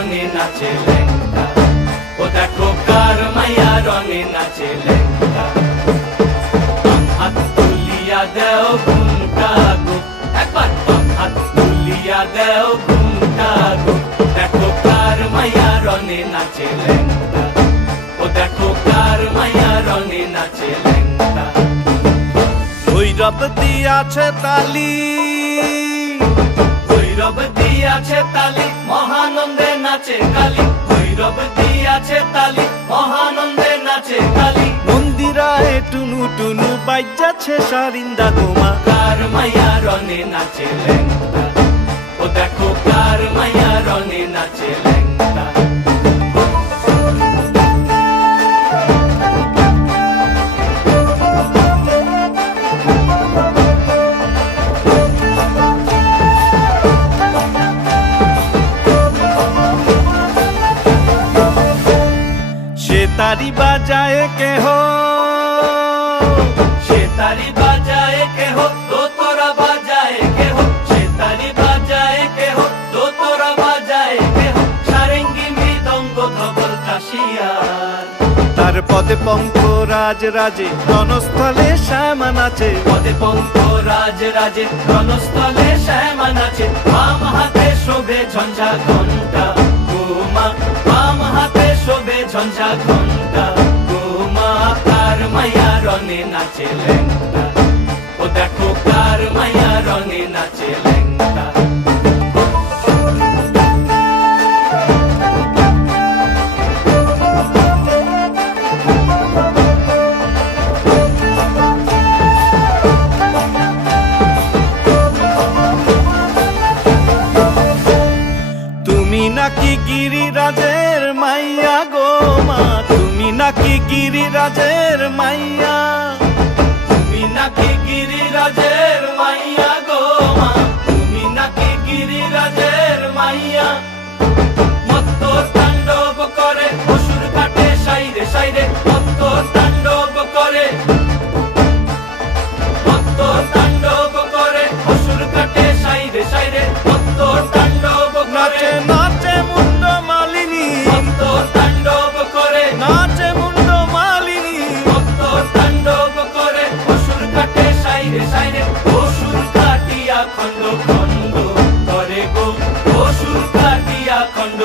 রঙে নাচে লেঙ্গা, ও দেখো কার মাইয়া রঙে নাচে লেঙ্গা। বাম হাত তুলিয়া দেও ঘুমটা গো, একবার বাম হাত তুলিয়া দেও ঘুমটা গো, দেখো কার মাইয়া রঙে নাচে লেঙ্গা, ও দেখো কার মাইয়া রঙে নাচে লেঙ্গা। ভৈরব দিয়াছে তালি, ভৈরব দিয়াছে তালি, মহানন্দে নাচে কালী, ভৈরব দিয়াছে তালি, মহানন্দে নাচে কালী। মন্দিরায় টুনু টুনু বাজ্যাছে সারিন্দা গোমা, কার মাইয়া রঙে নাচে লেঙ্গা, ও দেখো কার মাইয়া রঙে নাচে লেঙ্গা। সে তারি বাজায় কেহ, সে তারি বাজায় কেহ, দোতরা বাজায় কেহ, সে তারি বাজায় কেহ, দোতরা বাজায় কেহ, সারেঙ্গি মৃদঙ্গ ধবল কাশিয়ার। তার পদে পঙ্ক রাজ রাজে রণস্থলে শ্যামা নাচে, পদে পঙ্ক রাজ রাজে রণস্থলে শ্যামা নাচে। বাম হাতে শোভে ঝঞ্ঝা ঘণ্টা গোমা, বাম হাতে শোভে ঝঞ্ঝা ঘণ্টা গোমা। কার মাইয়া রঙে নাচে লেঙ্গা, ও দেখো কার মাইয়া রঙে নাচে লেঙ্গা। তুমি নাকি গিরিরাজের মাইয়া গো মা, তুমি নাকি গিরিরাজের মাইয়া, তুমি নাকি গিরিরাজের মাইয়া গো মা, তুমি নাকি গিরিরাজের মাইয়া। মত্ত তাণ্ডব করে অসুর কাটে সাইরে সাইরে, মত্ত তাণ্ডব করে, মত্ত তাণ্ডব করে অসুর কাটে সাইরে সাইরে, মত্ত তাণ্ডব করে। নাচে নাচে মুন্ড মালিনী, মত্ত তাণ্ডব করে, নাচে মুন্ড মালিনী, মত্ত তাণ্ডব করে অসুর কাটে সাইরে সাইরে, অসুর কাটিয়া খণ্ড খণ্ড করে গো, অসুর কাটিয়া খণ্ড